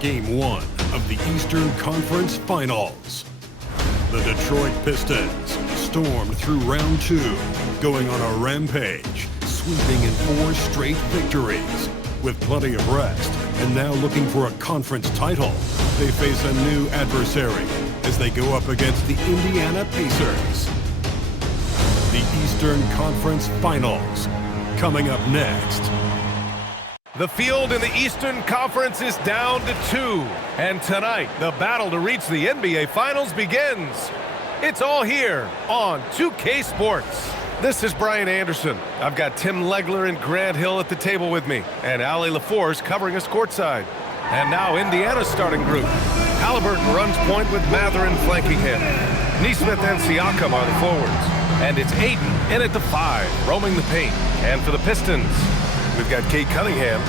Game 1 of the Eastern Conference Finals. The Detroit Pistons stormed through round 2, going on a rampage, sweeping in 4 straight victories. With plenty of rest and now looking for a conference title, they face a new adversary as they go up against the Indiana Pacers. The Eastern Conference Finals, coming up next. The field in the Eastern Conference is down to 2. And tonight, the battle to reach the NBA Finals begins. It's all here on 2K Sports. This is Brian Anderson. I've got Tim Legler and Grant Hill at the table with me, and Ali LaForce covering us courtside. And now Indiana's starting group. Haliburton runs point with Mathurin flanking him. Nesmith and Siakam are the forwards. And it's Ayton in at the 5, roaming the paint. And for the Pistons, we've got Kate Cunningham,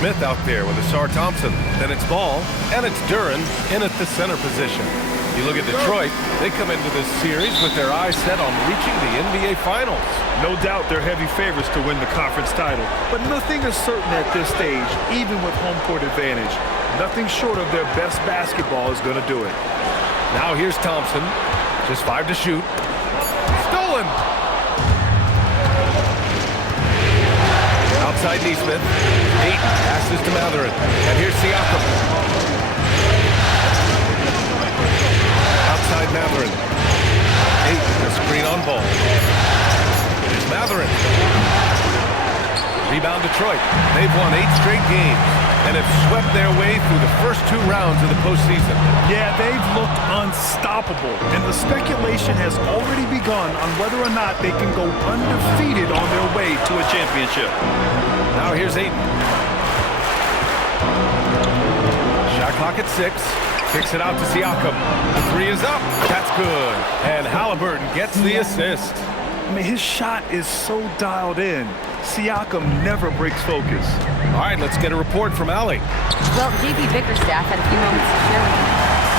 Smith out there with Asar Thompson. Then it's Ball, and it's Duren in at the center position. You look at Detroit, they come into this series with their eyes set on reaching the NBA Finals. No doubt they're heavy favorites to win the conference title, but nothing is certain at this stage, even with home court advantage. Nothing short of their best basketball is going to do it. Now here's Thompson, just 5 to shoot. Stolen! Outside Nesmith, Ayton passes to Mathurin, and here's Siakam. Outside Mathurin. Ayton, a screen on Ball. Here's Mathurin. Rebound Detroit. They've won 8 straight games and have swept their way through the first 2 rounds of the postseason. Yeah, they've looked unstoppable, and the speculation has already begun on whether or not they can go undefeated on their way to a championship. Now here's Ayton. Shot clock at 6. Kicks it out to Siakam. The 3 is up. That's good. And Haliburton gets the assist. I mean, his shot is so dialed in. Siakam never breaks focus. All right, let's get a report from Ali. Well, JB Bickerstaff had a few moments to share with me.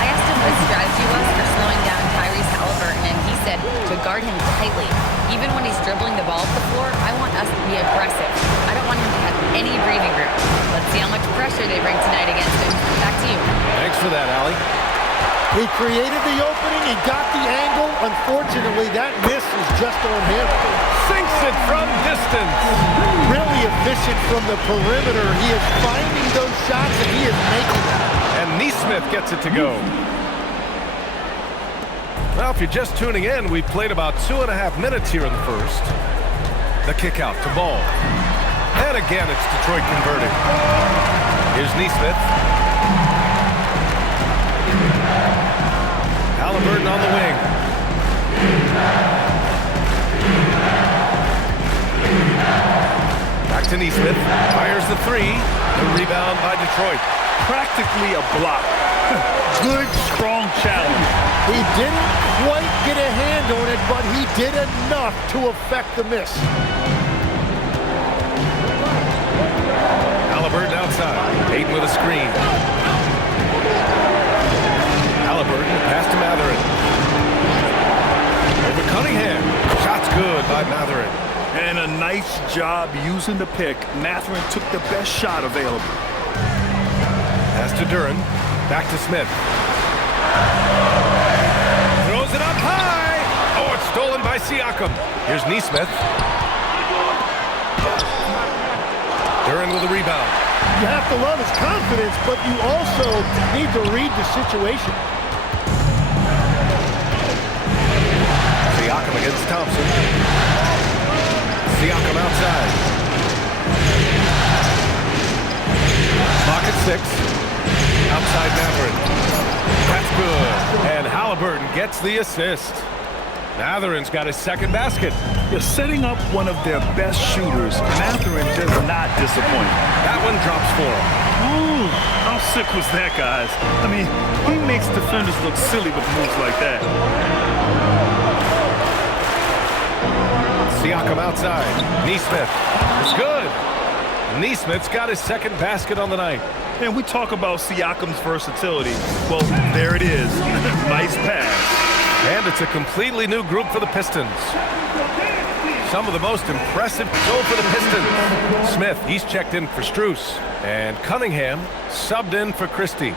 I asked him what his strategy was for slowing down Tyrese Haliburton, and he said to guard him tightly. Even when he's dribbling the ball up the floor, I want us to be aggressive. I don't want him to have any breathing room. Let's see how much pressure they bring tonight against him. Back to you. Thanks for that, Ali. He created the opening, he got the angle. Unfortunately, that miss is just on him. Sinks it from distance. Really efficient from the perimeter. He is finding those shots and he is making them. And Nesmith gets it to go. Well, if you're just tuning in, we've played about 2.5 minutes here in the first. The kick out to Ball. And again, it's Detroit converting. Here's Nesmith. Haliburton on the wing. Back to Nesmith. Fires the 3. The rebound by Detroit. Practically a block. Good, strong challenge. He didn't quite get a hand on it, but he did enough to affect the miss. Haliburton outside. Ayton with a screen. Haliburton pass to Mathurin. Over Cunningham. Shot's good by Mathurin. And a nice job using the pick. Mathurin took the best shot available. Pass to Duren. Back to Smith. Throws it up high. Oh, it's stolen by Siakam. Here's Nesmith. Duren with a rebound. You have to love his confidence, but you also need to read the situation. Siakam against Thompson. Siakam outside. Clock at 6. Outside Mathurin. That's good. And Haliburton gets the assist. Mathurin's got his second basket. They're setting up one of their best shooters. Mathurin does not disappoint. That one drops for him. Ooh, how sick was that, guys? I mean, he makes defenders look silly with moves like that. Siakam outside. Nesmith is good. Nesmith's got his second basket on the night. And we talk about Siakam's versatility. Well, there it is. Nice pass. And it's a completely new group for the Pistons. some of the most impressive goal for the Pistons. Smith, he's checked in for Strus. And Cunningham subbed in for Christie.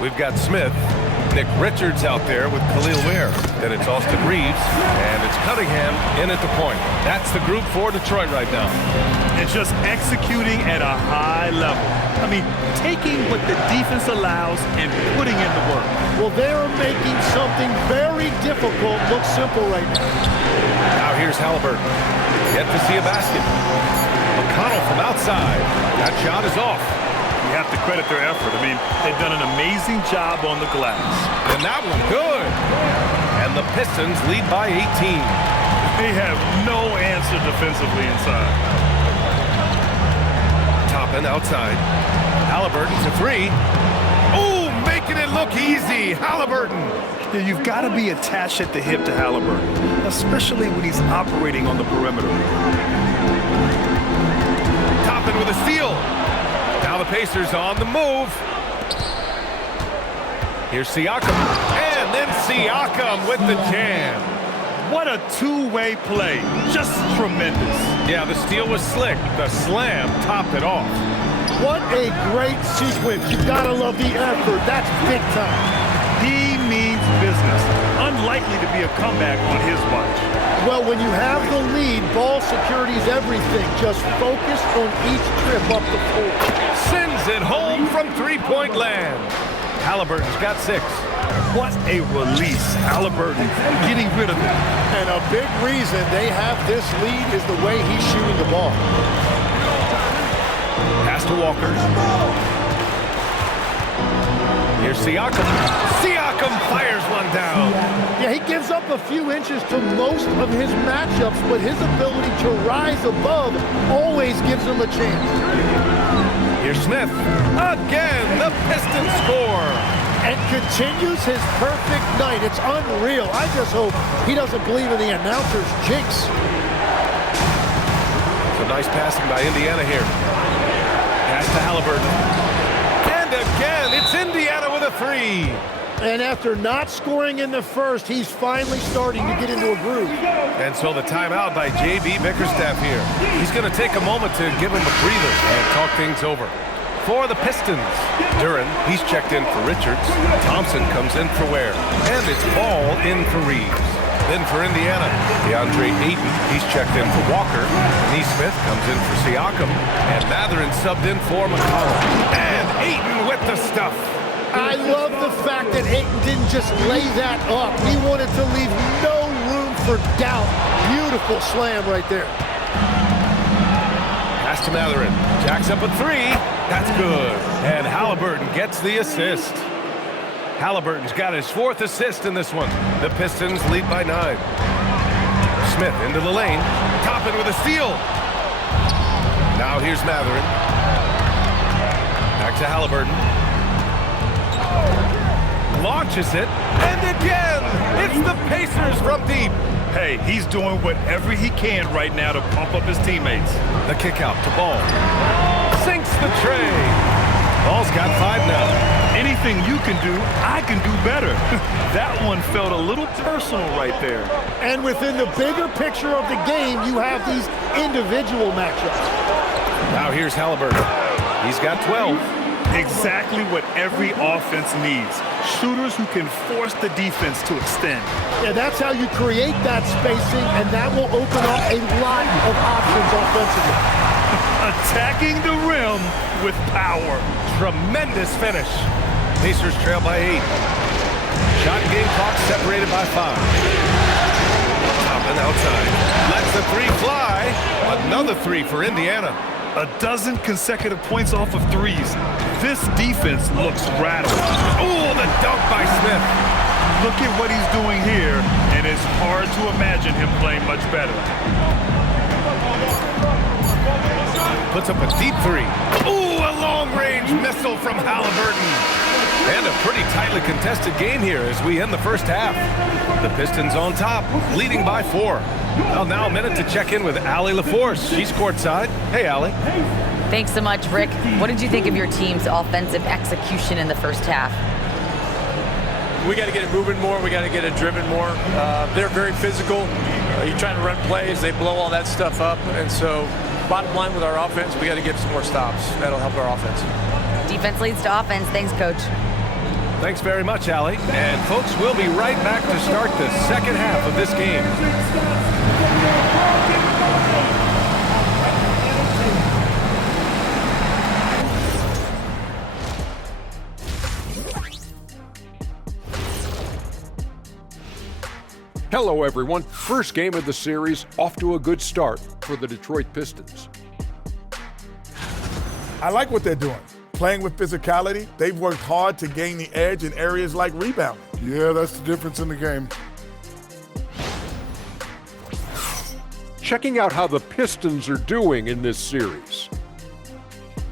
We've got Smith. Nick Richards out there with Khalil Ware. Then it's Austin Reeves, and it's Cunningham in at the point. That's the group for Detroit right now. And just executing at a high level. I mean, taking what the defense allows and putting in the work. Well, they're making something very difficult look simple right now. Now here's Haliburton. Yet to see a basket. McConnell from outside. That shot is off. You have to credit their effort. I mean, they've done an amazing job on the glass. And that one good. And the Pistons lead by 18. They have no answer defensively inside. Toppin outside. Haliburton to three. Ooh, making it look easy. Haliburton. Yeah, you've got to be attached at the hip to Haliburton, especially when he's operating on the perimeter. Toppin with a steal. Now the Pacers on the move. Here's Siakam. And then Siakam with the jam. What a two-way play. Just tremendous. Yeah, the steal was slick. The slam topped it off. What a great sequence. You've got to love the effort. That's big time. He means business. Unlikely to be a comeback on his watch. Well, when you have the lead, ball security is everything. Just focus on each trip up the floor. Sends it home from three-point land. Haliburton's got 6. What a release. Haliburton getting rid of it. And a big reason they have this lead is the way he's shooting the ball. Pass to Walker. Here's Siakam. Siakam fires one down. Yeah, he gives up a few inches to most of his matchups, but his ability to rise above always gives him a chance. Here's Smith. Again, the Pistons score. And continues his perfect night. It's unreal. I just hope he doesn't believe in the announcer's jinx. Some nice passing by Indiana here. Pass to Haliburton. And again, it's Indiana with a 3. And after not scoring in the first, he's finally starting to get into a groove. And so the timeout by J.B. Bickerstaff here. He's going to take a moment to give him a breather and talk things over. For the Pistons, Duran, he's checked in for Richards. Thompson comes in for Ware. And it's Ball in for Reeves. Then for Indiana, DeAndre Ayton, he's checked in for Walker. Neesmith comes in for Siakam. And Mathurin subbed in for McConnell. And Ayton with the stuff. I love the fact that Ayton didn't just lay that up. He wanted to leave no room for doubt. Beautiful slam right there. Pass to Mathurin. Jacks up a 3. That's good. And Haliburton gets the assist. Haliburton's got his 4th assist in this one. The Pistons lead by 9. Smith into the lane. Toppin with a steal. Now here's Mathurin. Back to Haliburton. Launches it. And again, it's the Pacers from deep. Hey, he's doing whatever he can right now to pump up his teammates. The kick out to Ball. Sinks the tray. Ball's got 5 now. Anything you can do, I can do better. That one felt a little personal right there. And within the bigger picture of the game, you have these individual matchups. Now here's Haliburton. He's got 12. Exactly what every offense needs. Shooters who can force the defense to extend. Yeah, that's how you create that spacing, and that will open up a lot of options offensively. Attacking the rim with power. Tremendous finish. Pacers trail by 8. Shot game clock separated by 5. Toppin outside. Lets the 3 fly. Another 3 for Indiana. A dozen consecutive points off of threes. This defense looks radical. Oh, the dunk by Smith. Look at what he's doing here, and it's hard to imagine him playing much better. Puts up a deep 3. Ooh, a long-range missile from Haliburton. And a pretty tightly contested game here as we end the first half. The Pistons on top, leading by 4. Well, now a minute to check in with Allie LaForce. She's courtside. Hey, Allie. Thanks so much, Rick. What did you think of your team's offensive execution in the first half? We got to get it moving more. We got to get it driven more. They're very physical. You're trying to run plays. They blow all that stuff up. And so bottom line with our offense, we got to get some more stops. That'll help our offense. Defense leads to offense. Thanks, Coach. Thanks very much, Allie. And folks, we'll be right back to start the second half of this game. Hello, everyone. First game of the series, off to a good start for the Detroit Pistons. I like what they're doing. Playing with physicality, they've worked hard to gain the edge in areas like rebounding. Yeah, that's the difference in the game. Checking out how the Pistons are doing in this series.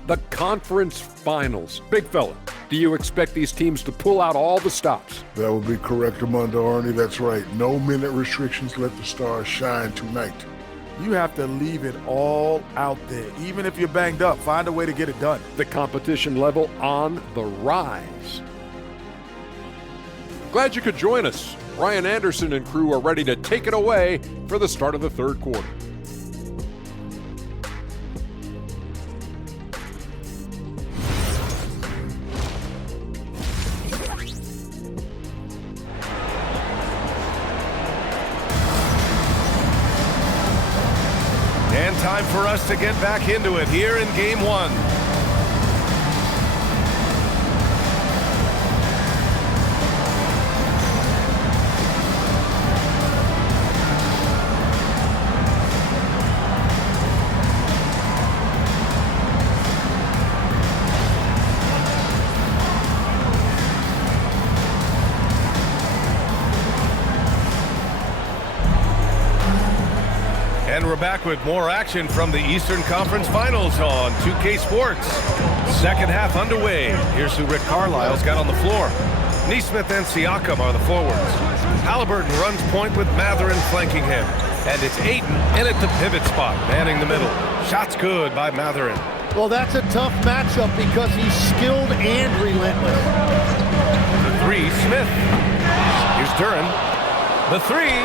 The conference finals. Big fella, do you expect these teams to pull out all the stops? That would be correct, Armando Arnie. That's right. No minute restrictions. Let the stars shine tonight. You have to leave it all out there. Even if you're banged up, find a way to get it done. The competition level on the rise. Glad you could join us. Ryan Anderson and crew are ready to take it away for the start of the third quarter. And time for us to get back into it here in Game 1. And we're back with more action from the Eastern Conference Finals on 2K Sports. Second half underway. Here's who Rick Carlisle's got on the floor. Nesmith and Siakam are the forwards. Haliburton runs point with Matherin flanking him. And it's Ayton in at the pivot spot, manning the middle. Shot's good by Matherin. Well, that's a tough matchup because he's skilled and relentless. The three, Smith. Here's Duran. The three.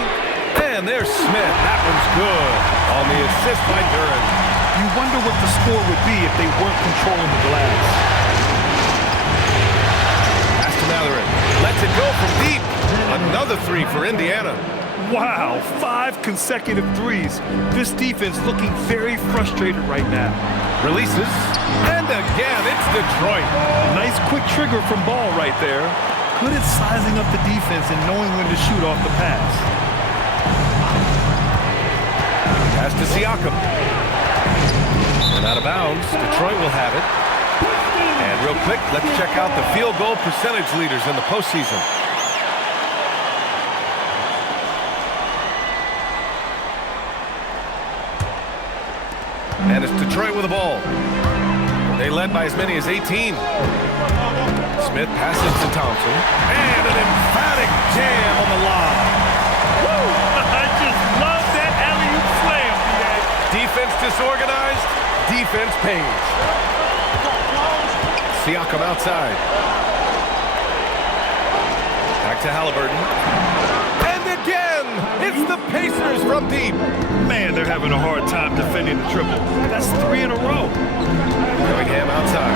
And there's Smith. That one's good on the assist by Duran. You wonder what the score would be if they weren't controlling the glass. Pass to Matherin. Lets it go from deep. Another three for Indiana. Wow, 5 consecutive threes. This defense looking very frustrated right now. Releases. And again, it's Detroit. Nice quick trigger from Ball right there. Good at sizing up the defense and knowing when to shoot off the pass. Pass to Siakam. And out of bounds. Detroit will have it. And real quick, let's check out the field goal percentage leaders in the postseason. And it's Detroit with the ball. They led by as many as 18. Smith passes to Thompson. And an emphatic jam on the lob. I just love that alley-oop slam, D.A. Defense disorganized, defense pays. Siakam outside. Back to Haliburton. And again, it's the Pacers from deep. Man, they're having a hard time defending the triple. That's 3 in a row. Cunningham outside.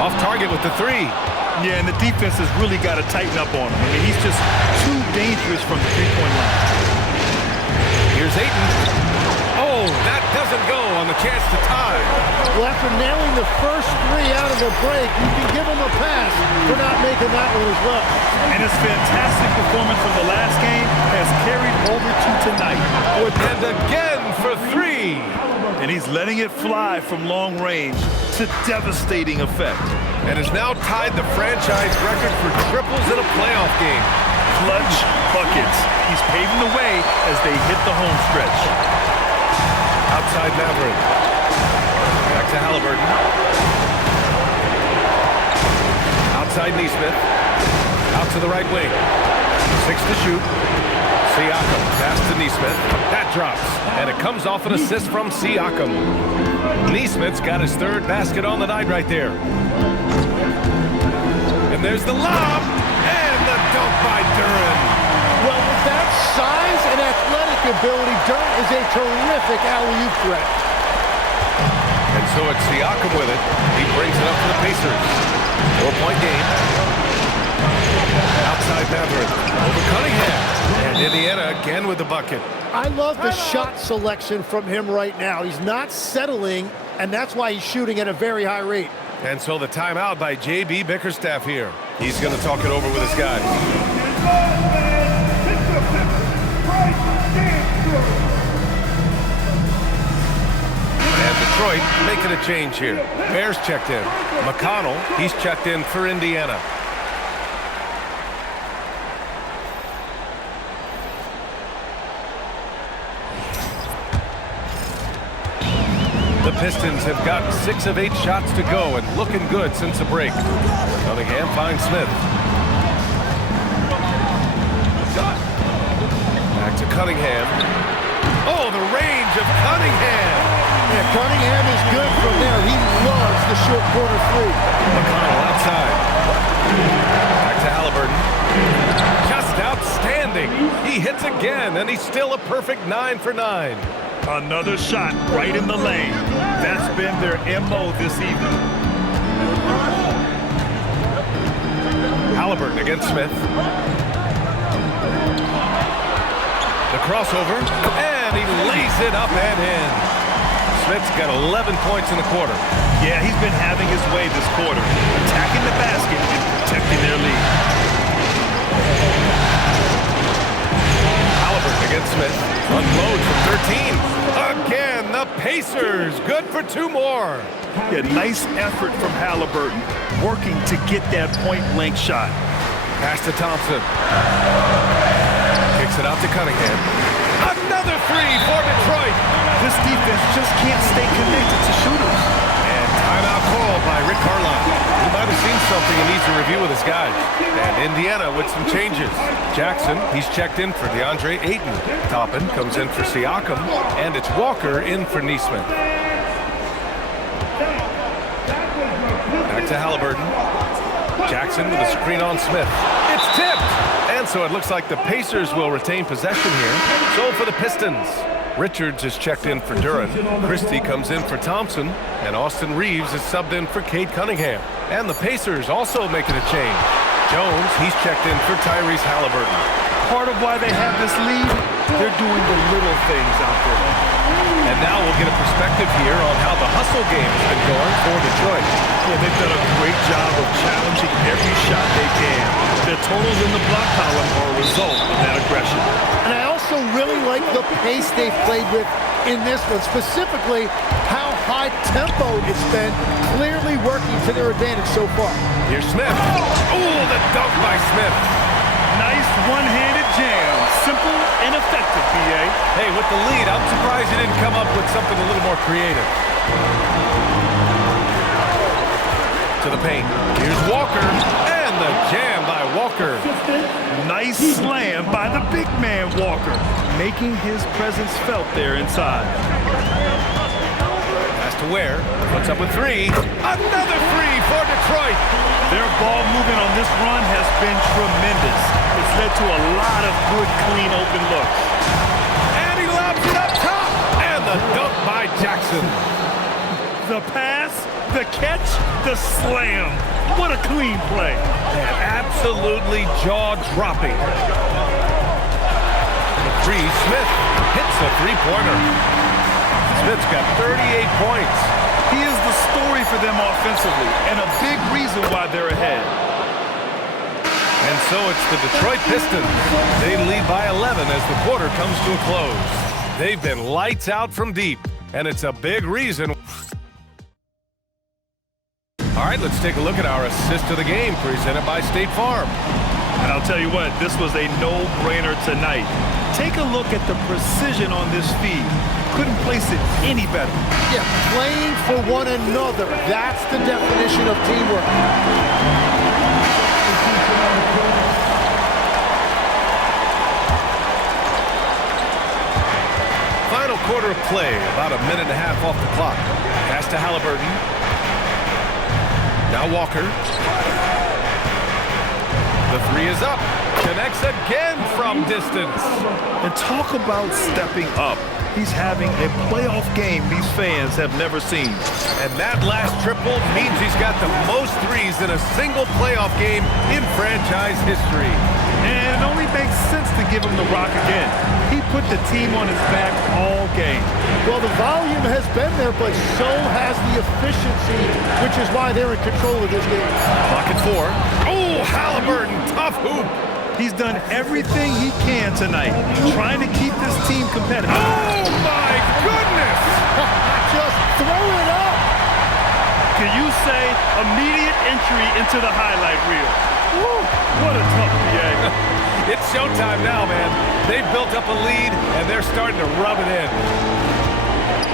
Off target with the three. Yeah, and the defense has really got to tighten up on him. I mean, he's just too dangerous from the three-point line. Here's Ayton. Oh, that doesn't go on the chance to tie. Well, after nailing the first three out of the break, you can give him a pass for not making that one as well. And his fantastic performance from the last game has carried over to tonight. And again for three. And he's letting it fly from long range to devastating effect. And has now tied the franchise record for triples in a playoff game. Clutch buckets. He's paving the way as they hit the home stretch. Outside Matherin. Back to Haliburton. Outside Nesmith. Out to the right wing. 6 to shoot. Siakam, pass to Nesmith. That drops, and it comes off an assist from Siakam. Nesmith's got his third basket on the night right there. And there's the lob, and the dunk by Duren. Well, with that size and athletic ability, Duren is a terrific alley-oop threat. And so it's Siakam with it. He brings it up to the Pacers. 4-point game. Outside Mathurin. Over Cunningham. And Indiana again with the bucket. I love the shot selection from him right now. He's not settling, and that's why he's shooting at a very high rate. And so the timeout by J.B. Bickerstaff here. He's going to talk it over with his guys. And Detroit making a change here. Bears checked in. McConnell, he's checked in for Indiana. The Pistons have gotten 6 of 8 shots to go and looking good since the break. Cunningham finds Smith. Back to Cunningham. Oh, the range of Cunningham. Yeah, Cunningham is good from there. He loves the short corner three. McConnell outside. Back to Haliburton. Just outstanding. He hits again, and he's still a perfect 9 for 9. Another shot right in the lane. That's been their MO this evening. Haliburton against Smith. The crossover, and he lays it up and in. Smith's got 11 points in the quarter. Yeah, he's been having his way this quarter, attacking the basket and protecting their lead. Haliburton against Smith. Unload from 13. Again, the Pacers. Good for 2 more. Yeah, nice effort from Haliburton, working to get that point-blank shot. Pass to Thompson. Kicks it out to Cunningham. Another 3 for Detroit. This defense just can't stay connected to shooters. And timeout called by Rick Carlisle. He might have seen something he needs to review with his guys. And Indiana with some changes. Jackson, he's checked in for DeAndre Ayton. Toppin comes in for Siakam. And it's Walker in for Nesmith. Back to Haliburton. Jackson with a screen on Smith. It's tipped! And so it looks like the Pacers will retain possession here. So for the Pistons. Richards is checked in for Duren. Christie comes in for Thompson. And Austin Reeves is subbed in for Cade Cunningham. And the Pacers also making a change. Jones, he's checked in for Tyrese Haliburton. Part of why they have this lead, they're doing the little things out there. And now we'll get a perspective here on how the hustle game has been going for Detroit. Yeah, they've done a great job of challenging every shot they can. Their totals in the block column are a result of that aggression. And I also really like the pace they've played with in this one, specifically how high tempo it's been, clearly working to their advantage so far. Here's Smith. Oh, the dunk by Smith. Nice one-handed jam. Simple and effective, BA. Hey, with the lead, I'm surprised he didn't come up with something a little more creative. To the paint. Here's Walker. And the jam by Walker. Nice slam by the big man, Walker, making his presence felt there inside. Pass to Ware. Puts up a 3. Another 3 for Detroit. Their ball movement on this run has been tremendous. It's led to a lot of good, clean, open looks. And he lobs it up top. And the dunk by Jackson. The pass, the catch, the slam. What a clean play. And absolutely jaw-dropping. The 3, Smith hits a 3-pointer. Smith's got 38 points. He is the story for them offensively and a big reason why they're ahead. And so it's the Detroit Pistons. They lead by 11 as the quarter comes to a close. They've been lights out from deep, and it's a big reason. All right, let's take a look at our assist of the game presented by State Farm. And I'll tell you what, this was a no-brainer tonight. Take a look at the precision on this feed. Couldn't place it any better. Yeah, playing for one another. That's the definition of teamwork. play, about a minute and a half off the clock. Pass to Haliburton. Now Walker. The three is up. Connects again from distance. And talk about stepping up. He's having a playoff game these fans have never seen. And that last triple means he's got the most threes in a single playoff game in franchise history. And it only makes sense to give him the rock again. He put the team on his back all game. Well, the volume has been there, but so has the efficiency, which is why they're in control of this game. Clock at 4. Oh, Haliburton, tough hoop. He's done everything he can tonight, trying to keep this team competitive. Oh, my goodness! Just throw it up! Can you say immediate entry into the highlight reel? Woo, what a tough play. It's showtime now, man. They've built up a lead, and they're starting to rub it in.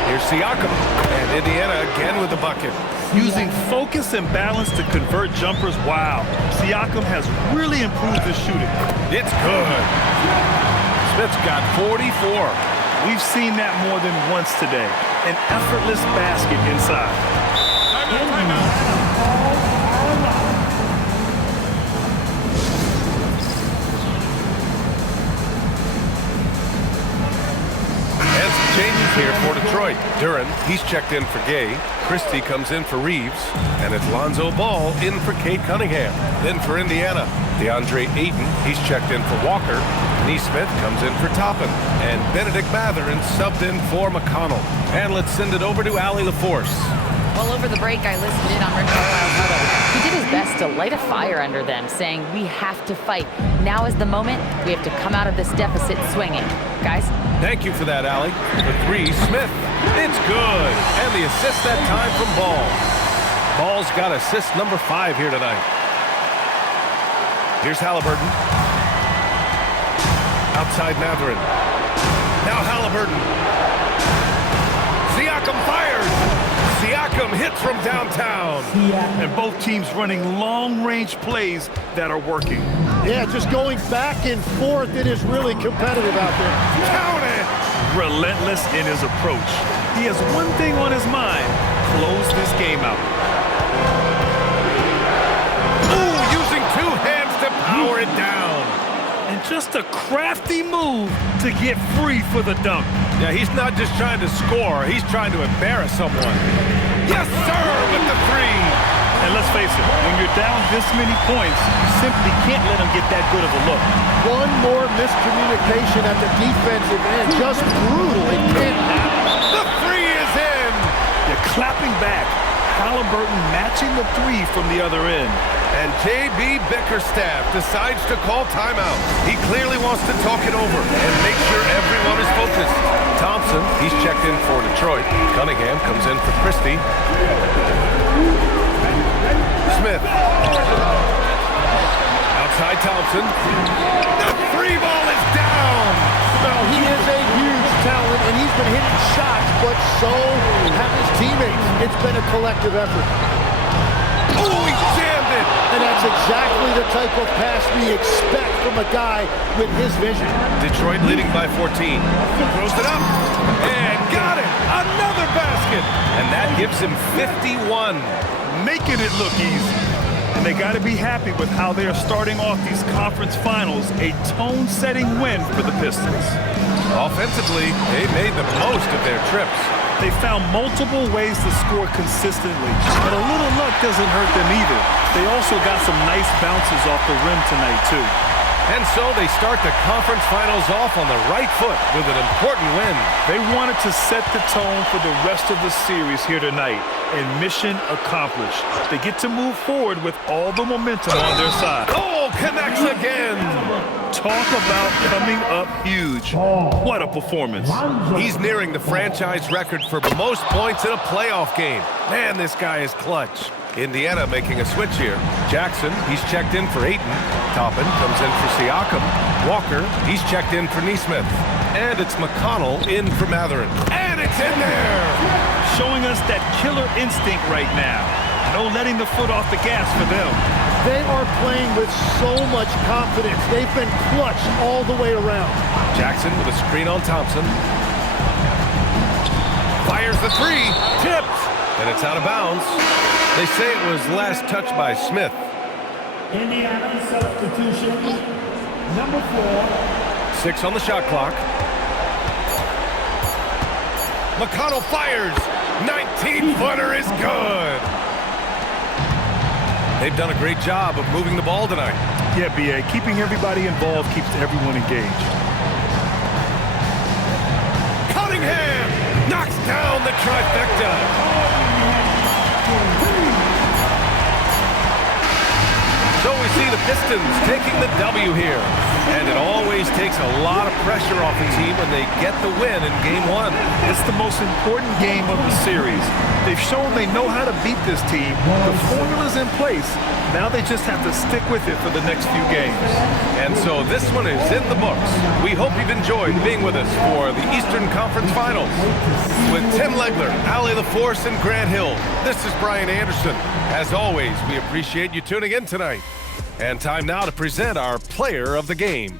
Here's Siakam, and Indiana again with the bucket. Using focus and balance to convert jumpers, wow. Siakam has really improved his shooting. It's good. Smith's got 44. We've seen that more than once today. An effortless basket inside. And some changes here for Detroit. Duren, he's checked in for Gay. Christie comes in for Reeves. And it's Lonzo Ball in for Cade Cunningham. Then for Indiana, DeAndre Ayton, he's checked in for Walker. Neesmith comes in for Toppin. And Benedict Mathurin subbed in for McConnell. And let's send it over to Allie LaForce. Well, over the break, I listened in on Rick Carlisle's huddle. He did his best to light a fire under them, saying, we have to fight. Now is the moment. We have to come out of this deficit swinging. Guys? Thank you for that, Allie. For 3, Smith. It's good. And the assist that time from Ball. Ball's got assist number 5 here tonight. Here's Haliburton. Outside Mathurin. Now Haliburton. Siakam fires. Siakam hits from downtown. And both teams running long-range plays that are working. Yeah, just going back and forth. It is really competitive out there. Count it! Relentless in his approach. He has one thing on his mind: close this game out. Ooh, using 2 hands to power it down. And just a crafty move to get free for the dunk. Yeah, he's not just trying to score. He's trying to embarrass someone. Yes, sir, with the 3. And let's face it, when you're down this many points, you simply can't let him get that good of a look. One more miscommunication at the defensive end. Just brutal. It can't happen. The 3 is in. They're clapping back. Haliburton matching the 3 from the other end. And J.B. Bickerstaff decides to call timeout. He clearly wants to talk it over and make sure everyone is focused. Thompson, he's checked in for Detroit. Cunningham comes in for Christie. Smith. Outside Thompson. The 3 ball is down. Well, he is a huge talent, and he's been hitting shots, but so have his teammates. It's been a collective effort. Oh, he jammed it. And that's exactly the type of pass we expect from a guy with his vision. Detroit leading by 14. Throws it up. And got it. Another basket. And that gives him 51. Making it look easy. And they got to be happy with how they are starting off these conference finals. A tone-setting win for the Pistons. Offensively, they made the most of their trips. They found multiple ways to score consistently, but a little luck doesn't hurt them either. They also got some nice bounces off the rim tonight, too. And so they start the conference finals off on the right foot with an important win. They wanted to set the tone for the rest of the series here tonight, and mission accomplished. They get to move forward with all the momentum on their side. Oh, connects again. Talk about coming up huge. What a performance. He's nearing the franchise record for most points in a playoff game. Man, this guy is clutch. Indiana making a switch here. Jackson, he's checked in for Ayton. Toppin comes in for Siakam. Walker, he's checked in for Neesmith. And it's McConnell in for Mathurin. And it's in there! Showing us that killer instinct right now. No letting the foot off the gas for them. They are playing with so much confidence. They've been clutch all the way around. Jackson with a screen on Thompson. Fires the three. Tipped. And it's out of bounds. They say it was last touched by Smith. Indiana substitution, number 4. 6 on the shot clock. McConnell fires. 19-footer is good. They've done a great job of moving the ball tonight. Yeah, B.A. Keeping everybody involved keeps everyone engaged. Cunningham knocks down the trifecta. So we see the Pistons taking the W here. And it always takes a lot of pressure off the team when they get the win in Game 1. It's the most important game of the series. They've shown they know how to beat this team. The formula's in place. Now they just have to stick with it for the next few games. And so this one is in the books. We hope you've enjoyed being with us for the Eastern Conference Finals. With Tim Legler, Ali LaForce, and Grant Hill, this is Brian Anderson. As always, we appreciate you tuning in tonight. And time now to present our player of the game.